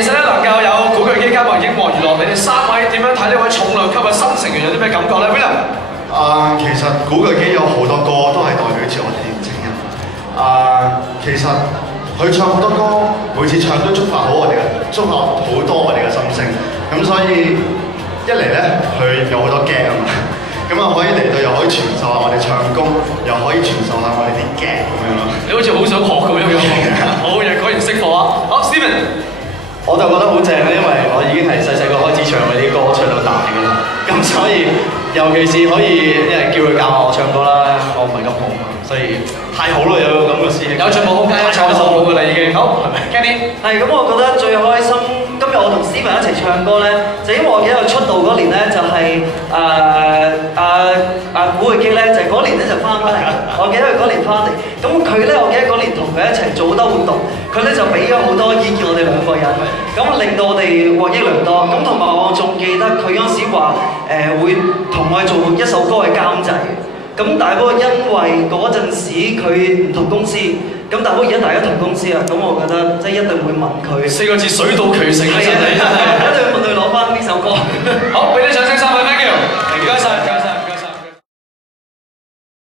其實咧能夠有古巨基加埋英皇娛樂，你哋三位點樣睇呢位重量級嘅新成員有啲咩感覺咧 ？William？ 其實古巨基有好多歌都係代表住我哋年青人。其實佢唱好多歌，每次唱都觸發好多我哋嘅心聲。咁所以一嚟咧，佢有好多 gag 啊嘛，咁啊可以嚟到又可以傳授下我哋唱功，又可以傳授下我哋啲 gag 咁樣咯。你好似好想學咁樣，好嘢，果然識貨啊！好 ，Steven。我就覺得好正啦，因為我已經係細細個開始唱嗰啲歌，唱到大㗎啦。咁所以，尤其是可以因為叫佢教下我唱歌啦，我唔係咁好，所以太好啦，有咁嘅師兄。有進步空間，唱得好㗎啦已經。好，係咪 Kenny？ 係咁，我覺得最開心。今日我同 Steven 一齊唱歌咧，就因為我記得佢出道嗰年咧，就係古巨基咧，就嗰年咧就翻嚟。我記得佢嗰年翻嚟，咁佢咧，我記得嗰年同佢一齊做好多活動，佢咧就俾咗好多意見我哋兩個人，咁令到我哋獲益良多。咁同埋我仲記得佢嗰時話會同我哋做一首歌嘅監製。咁但係不過因為嗰陣時佢唔同公司，咁但係不過而家大家同公司啊，咁我覺得即係一定會問佢4個字水到渠成啊！真係，一定會問佢攞翻呢首歌。好，俾你